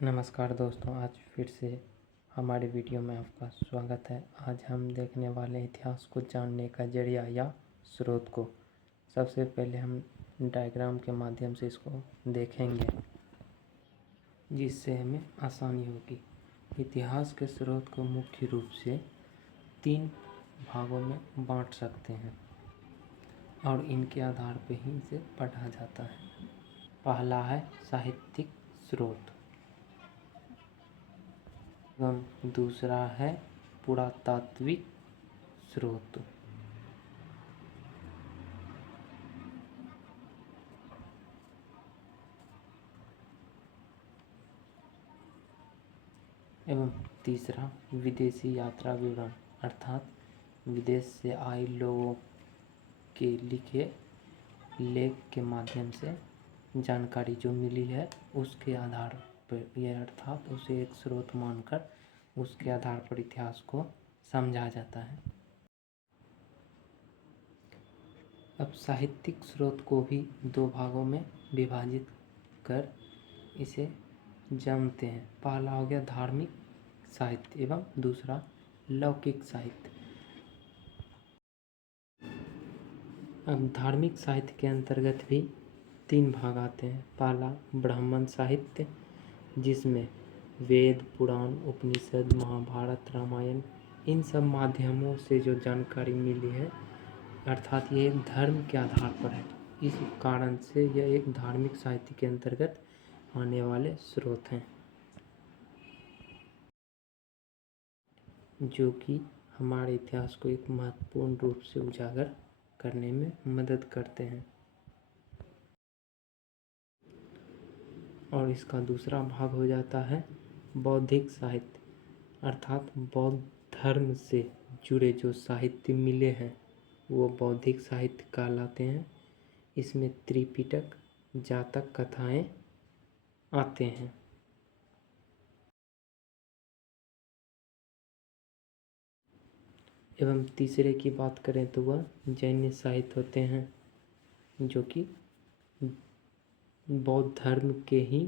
नमस्कार दोस्तों, आज फिर से हमारे वीडियो में आपका स्वागत है। आज हम देखने वाले इतिहास को जानने का जरिया या स्रोत को। सबसे पहले हम डायग्राम के माध्यम से इसको देखेंगे, जिससे हमें आसानी होगी। इतिहास के स्रोत को मुख्य रूप से 3 भागों में बांट सकते हैं और इनके आधार पर ही इसे पढ़ा जाता है। पहला है साहित्यिक स्रोत एवं दूसरा है पुरातात्विक स्रोत। एवं तीसरा विदेशी यात्रा विवरण, अर्थात विदेश से आए लोगों के लिखे लेख के माध्यम से जानकारी जो मिली है उसके आधार पर, यह अर्थात उसे एक स्रोत मानकर उसके आधार पर इतिहास को समझा जाता है। अब साहित्यिक स्रोत को भी 2 भागों में विभाजित कर इसे जानते हैं। पहला हो गया धार्मिक साहित्य एवं दूसरा लौकिक साहित्य। अब धार्मिक साहित्य के अंतर्गत भी 3 भाग आते हैं। पहला ब्राह्मण साहित्य, जिसमें वेद, पुराण, उपनिषद, महाभारत, रामायण इन सब माध्यमों से जो जानकारी मिली है, अर्थात ये एक धर्म के आधार पर है। इस कारण से यह एक धार्मिक साहित्य के अंतर्गत आने वाले स्रोत हैं, जो कि हमारे इतिहास को एक महत्वपूर्ण रूप से उजागर करने में मदद करते हैं। और इसका दूसरा भाग हो जाता है बौद्धिक साहित्य, अर्थात बौद्ध धर्म से जुड़े जो साहित्य मिले हैं वो बौद्धिक साहित्य कहलाते हैं। इसमें त्रिपिटक, जातक कथाएं आते हैं। एवं तीसरे की बात करें तो वह जैन साहित्य होते हैं, जो कि बौद्ध धर्म के ही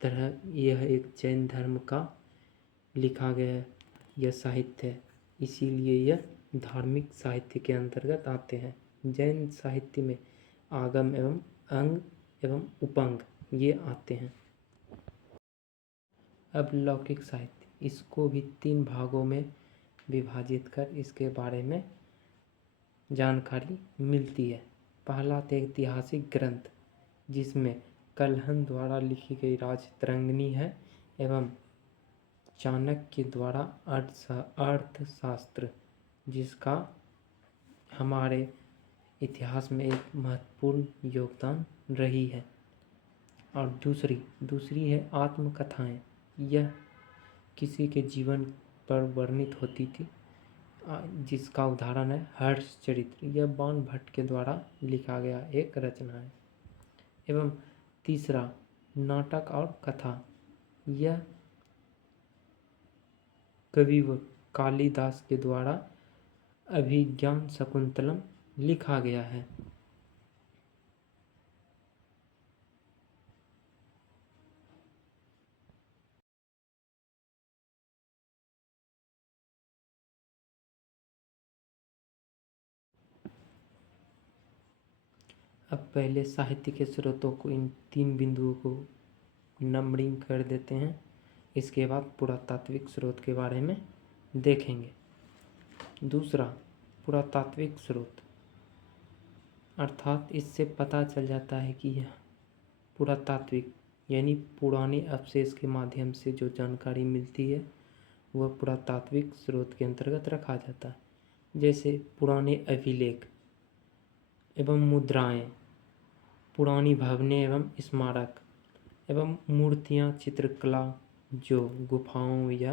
तरह यह एक जैन धर्म का लिखा गया यह साहित्य है, इसीलिए यह धार्मिक साहित्य के अंतर्गत आते हैं। जैन साहित्य में आगम एवं अंग एवं उपंग ये आते हैं। अब लौकिक साहित्य, इसको भी 3 भागों में विभाजित कर इसके बारे में जानकारी मिलती है। पहला ऐतिहासिक ग्रंथ, जिसमें कल्हन द्वारा लिखी गई राजतरंगिणी है एवं चाणक्य द्वारा अर्थशास्त्र, जिसका हमारे इतिहास में एक महत्वपूर्ण योगदान रही है। और दूसरी है आत्मकथाएं। यह किसी के जीवन पर वर्णित होती थी, जिसका उदाहरण है हर्षचरित्र। यह बाण भट्ट के द्वारा लिखा गया एक रचना है। एवं तीसरा नाटक और कथा। यह कवि कालिदास के द्वारा अभिज्ञान शकुंतलम लिखा गया है। अब पहले साहित्य के स्रोतों को, इन 3 बिंदुओं को नंबरिंग कर देते हैं। इसके बाद पुरातात्विक स्रोत के बारे में देखेंगे। दूसरा पुरातात्विक स्रोत, अर्थात इससे पता चल जाता है कि यह पुरातात्विक यानी पुराने अवशेष के माध्यम से जो जानकारी मिलती है वह पुरातात्विक स्रोत के अंतर्गत रखा जाता है। जैसे पुराने अभिलेख एवं मुद्राएं, पुरानी भवनें एवं स्मारक एवं मूर्तियां, चित्रकला जो गुफाओं या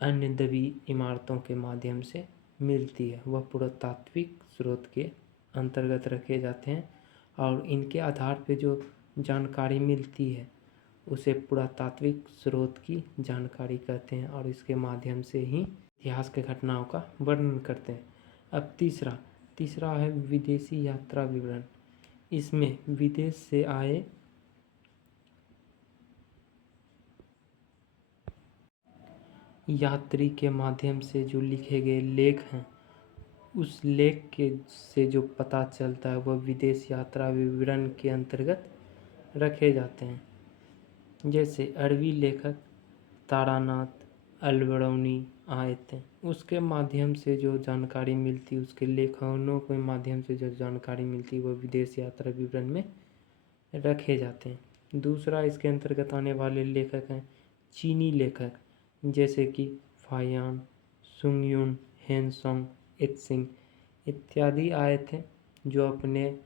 अन्य दबी इमारतों के माध्यम से मिलती है, वह पुरातात्विक स्रोत के अंतर्गत रखे जाते हैं। और इनके आधार पर जो जानकारी मिलती है उसे पुरातात्विक स्रोत की जानकारी कहते हैं और इसके माध्यम से ही इतिहास के घटनाओं का वर्णन करते हैं। अब तीसरा है विदेशी यात्रा विवरण। इसमें विदेश से आए यात्री के माध्यम से जो लिखे गए लेख हैं, उस लेख के से जो पता चलता है वह विदेश यात्रा विवरण के अंतर्गत रखे जाते हैं। जैसे अरबी लेखक तारानाथ अलबरौनी आए थे, उसके माध्यम से जो जानकारी मिलती, उसके लेखनों के माध्यम से जो जानकारी मिलती वह विदेश यात्रा विवरण में रखे जाते हैं। दूसरा इसके अंतर्गत आने वाले लेखक हैं चीनी लेखक, जैसे कि फाहियान, सुंगयुन, हेनसोंग, इत्सिंग इत्यादि आए थे, जो अपने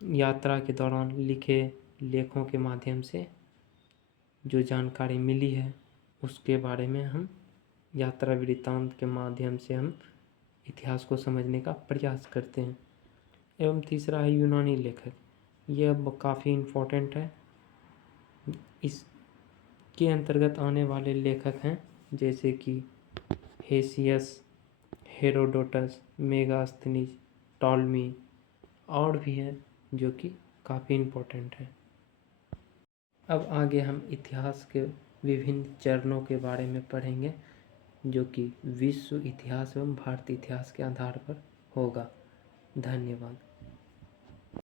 यात्रा के दौरान लिखे लेखों के माध्यम से जो जानकारी मिली है उसके बारे में हम यात्रा वृत्तांत के माध्यम से हम इतिहास को समझने का प्रयास करते हैं। एवं तीसरा है यूनानी लेखक, यह काफ़ी इम्पोर्टेंट है। इसके अंतर्गत आने वाले लेखक हैं जैसे कि हेसियस, हेरोडोटस, मेगास्थनीज, टॉलमी और भी हैं जो कि काफ़ी इम्पोर्टेंट है। अब आगे हम इतिहास के विभिन्न चरणों के बारे में पढ़ेंगे, जो कि विश्व इतिहास एवं भारतीय इतिहास के आधार पर होगा। धन्यवाद।